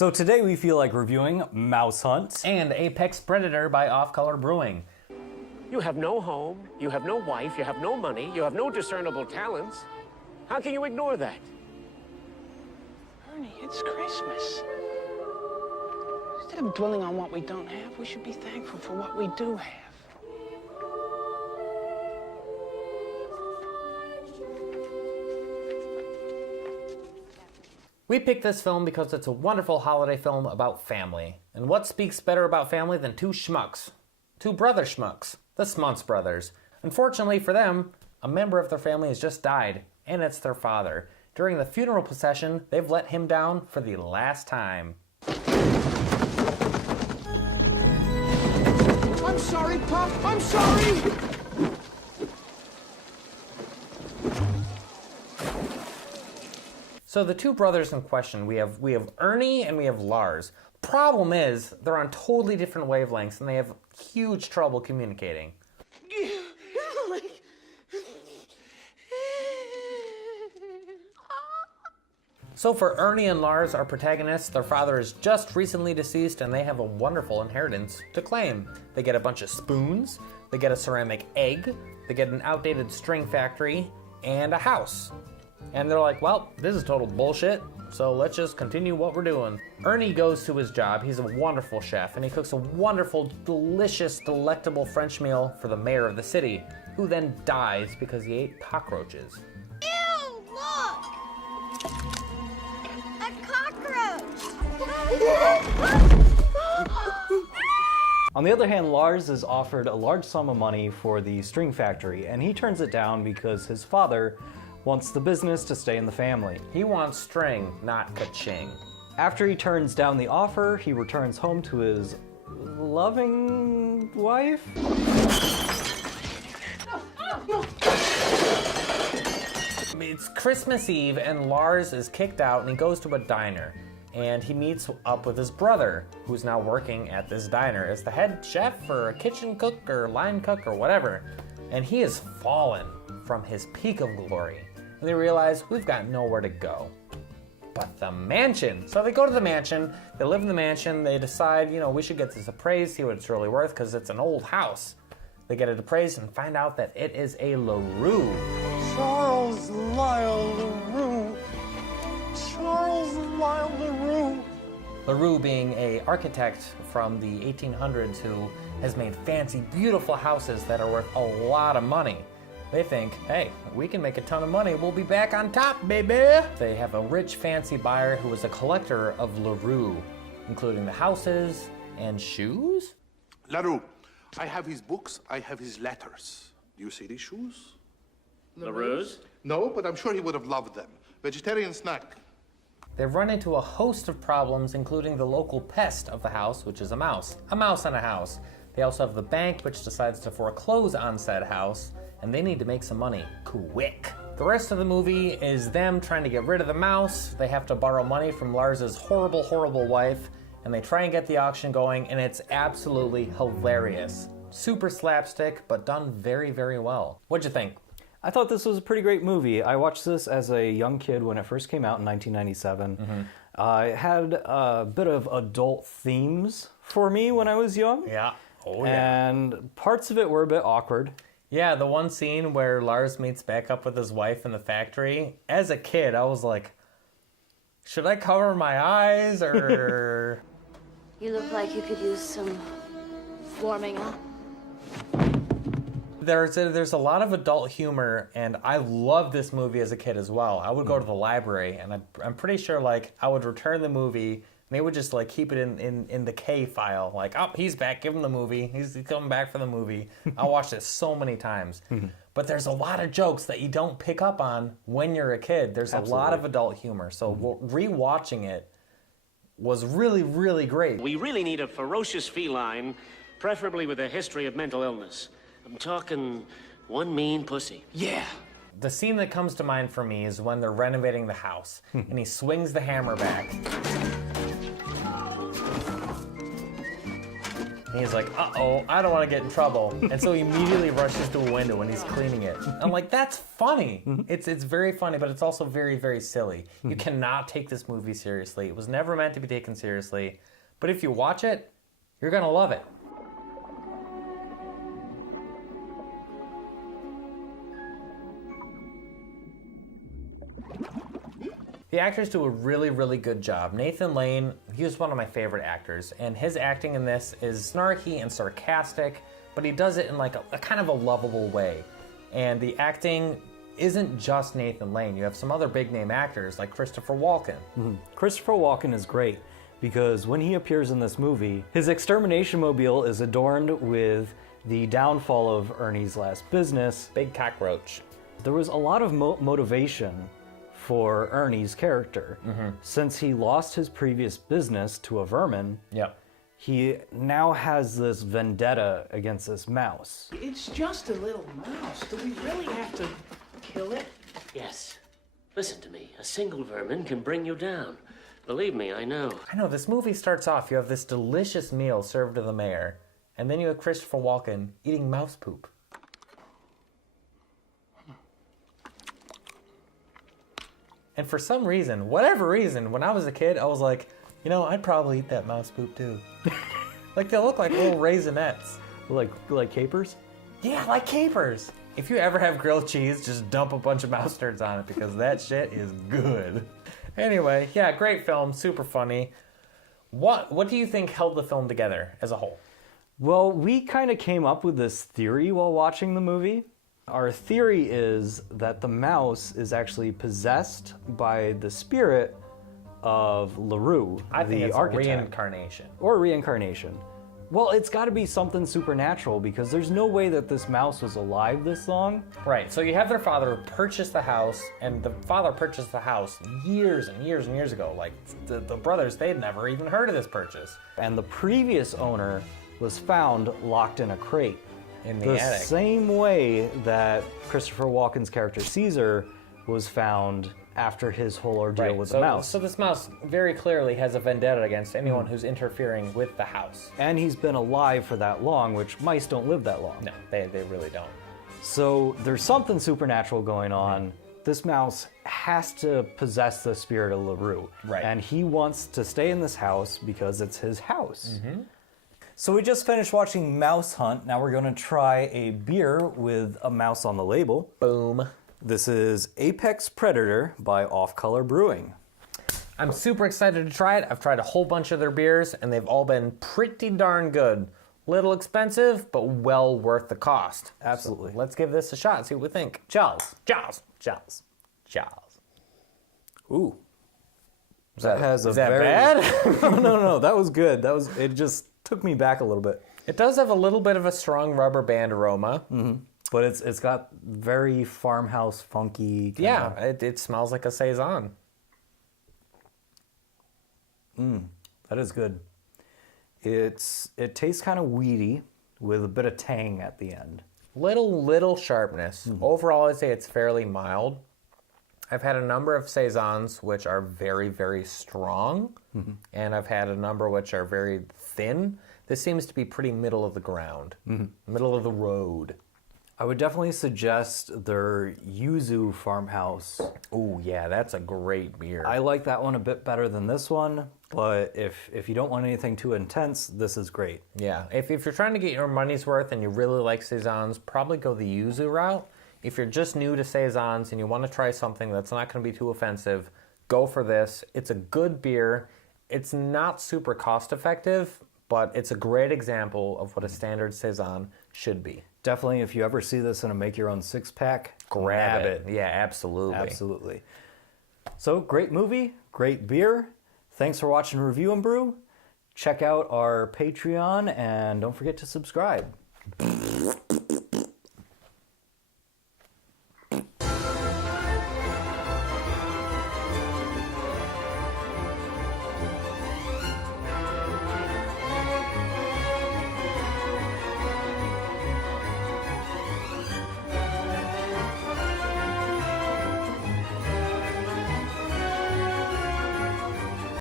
So today we feel like reviewing Mousehunt and Apex Predator by Off Color Brewing. You have no home, you have no wife, you have no money, you have no discernible talents. How can you ignore that? Ernie, it's Christmas. Instead of dwelling on what we don't have, we should be thankful for what we do have. We picked this film because it's a wonderful holiday film about family. And what speaks better about family than two schmucks? Two brother schmucks, the Smuntz brothers. Unfortunately for them, a member of their family has just died, and it's their father. During the funeral procession, they've let him down for the last time. I'm sorry, Pop, I'm sorry! So the two brothers in question, we have Ernie and we have Lars. Problem is, they're on totally different wavelengths and they have huge trouble communicating. So for Ernie and Lars, our protagonists, their father is just recently deceased and they have a wonderful inheritance to claim. They get a bunch of spoons, they get a ceramic egg, they get an outdated string factory, and a house. And they're like, well, this is total bullshit, so let's just continue what we're doing. Ernie goes to his job. He's a wonderful chef, and he cooks a wonderful, delicious, delectable French meal for the mayor of the city, who then dies because he ate cockroaches. Ew, look! A cockroach! On the other hand, Lars is offered a large sum of money for the string factory, and he turns it down because his father wants the business to stay in the family. He wants string, not ka-ching. After he turns down the offer, he returns home to his loving wife. It's Christmas Eve and Lars is kicked out and he goes to a diner. And he meets up with his brother, who's now working at this diner as the head chef or a kitchen cook or line cook or whatever. And he has fallen from his peak of glory. And they realize we've got nowhere to go but the mansion. So they go to the mansion, they live in the mansion, they decide, we should get this appraised, see what it's really worth, because it's an old house. They get it appraised and find out that it is a LaRue. Charles Lyle LaRue. Charles Lyle LaRue. LaRue being an architect from the 1800s who has made fancy, beautiful houses that are worth a lot of money. They think, hey, we can make a ton of money, we'll be back on top, baby! They have a rich, fancy buyer who is a collector of LaRue, including the houses and shoes? LaRue, I have his books, I have his letters. Do you see these shoes? LaRue's? No, but I'm sure he would have loved them. Vegetarian snack. They've run into a host of problems, including the local pest of the house, which is a mouse. A mouse in a house. They also have the bank, which decides to foreclose on said house, and they need to make some money quick. The rest of the movie is them trying to get rid of the mouse. They have to borrow money from Lars's horrible, horrible wife, and they try and get the auction going, and it's absolutely hilarious. Super slapstick, but done very, very well. What'd you think? I thought this was a pretty great movie. I watched this as a young kid when it first came out in 1997. It had a bit of adult themes for me when I was young. Yeah. Oh, yeah. And parts of it were a bit awkward. Yeah, the one scene where Lars meets back up with his wife in the factory, as a kid, I was like, should I cover my eyes or... You look like you could use some warming up. There's a lot of adult humor, and I loved this movie as a kid as well. I would go to the library, and I'm pretty sure I would return the movie, and they would just keep it in the K file. Oh, he's back, give him the movie. He's coming back for the movie. I watched it so many times. But there's a lot of jokes that you don't pick up on when you're a kid. There's a lot of adult humor. So rewatching it was really, really great. We really need a ferocious feline, preferably with a history of mental illness. I'm talking one mean pussy. Yeah. The scene that comes to mind for me is when they're renovating the house, and he swings the hammer back. And he's like, uh-oh, I don't want to get in trouble. And so he immediately rushes to a window and he's cleaning it. I'm like, that's funny. It's very funny, but it's also very, very silly. You cannot take this movie seriously. It was never meant to be taken seriously. But if you watch it, you're going to love it. The actors do a really, really good job. Nathan Lane, he was one of my favorite actors, and his acting in this is snarky and sarcastic, but he does it in like a kind of a lovable way. And the acting isn't just Nathan Lane. You have some other big name actors like Christopher Walken. Christopher Walken is great because when he appears in this movie, his extermination mobile is adorned with the downfall of Ernie's last business. Big cockroach. There was a lot of motivation for Ernie's character. Since he lost his previous business to a vermin, he now has this vendetta against this mouse. It's just a little mouse. Do we really have to kill it? Yes. Listen to me. A single vermin can bring you down. Believe me, I know. I know, this movie starts off, you have this delicious meal served to the mayor, and then you have Christopher Walken eating mouse poop. And for some reason, whatever reason, when I was a kid, I was like, you know, I'd probably eat that mouse poop too. Like, they look like little raisinets. Like capers? Yeah, like capers. If you ever have grilled cheese, just dump a bunch of mouse turds on it because that shit is good. Anyway, yeah, great film, super funny. What do you think held the film together as a whole? Well, we kind of came up with this theory while watching the movie. Our theory is that the mouse is actually possessed by the spirit of LaRue, I think the it's architect. reincarnation. Or reincarnation. Well, it's got to be something supernatural because there's no way that this mouse was alive this long. Right, so you have their father purchase the house, and the father purchased the house years and years and years ago. Like, the brothers, they'd never even heard of this purchase. And the previous owner was found locked in a crate. In the attic. Same way that Christopher Walken's character Caesar was found after his whole ordeal with the mouse. So this mouse very clearly has a vendetta against anyone who's interfering with the house. And he's been alive for that long, which mice don't live that long. No, they really don't. So there's something supernatural going on. This mouse has to possess the spirit of LaRue. Right. And he wants to stay in this house because it's his house. So we just finished watching Mousehunt. Now we're going to try a beer with a mouse on the label. Boom. This is Apex Predator by Off Color Brewing. I'm super excited to try it. I've tried a whole bunch of their beers, and they've all been pretty darn good. Little expensive, but well worth the cost. Absolutely. So let's give this a shot and see what we think. Charles. Ooh. Is That has a is that very... bad? No, that was good. It just took me back a little bit. It does have a little bit of a strong rubber band aroma. But it's got very farmhouse funky. Yeah, it smells like a Saison. That is good. It tastes kind of weedy with a bit of tang at the end. Little sharpness. Overall, I'd say it's fairly mild. I've had a number of Saisons which are very, very strong, and I've had a number which are very thin. This seems to be pretty middle of the ground, middle of the road. I would definitely suggest their Yuzu Farmhouse. Oh yeah, that's a great beer. I like that one a bit better than this one, but if you don't want anything too intense, this is great. Yeah, if you're trying to get your money's worth and you really like Saisons, probably go the Yuzu route. If you're just new to Saisons and you want to try something that's not going to be too offensive, go for this. It's a good beer. It's not super cost effective, but it's a great example of what a standard Saison should be. Definitely, if you ever see this in a make-your-own six-pack, Grab it. Yeah, absolutely. Absolutely. So, great movie, great beer. Thanks for watching Review and Brew. Check out our Patreon, and don't forget to subscribe.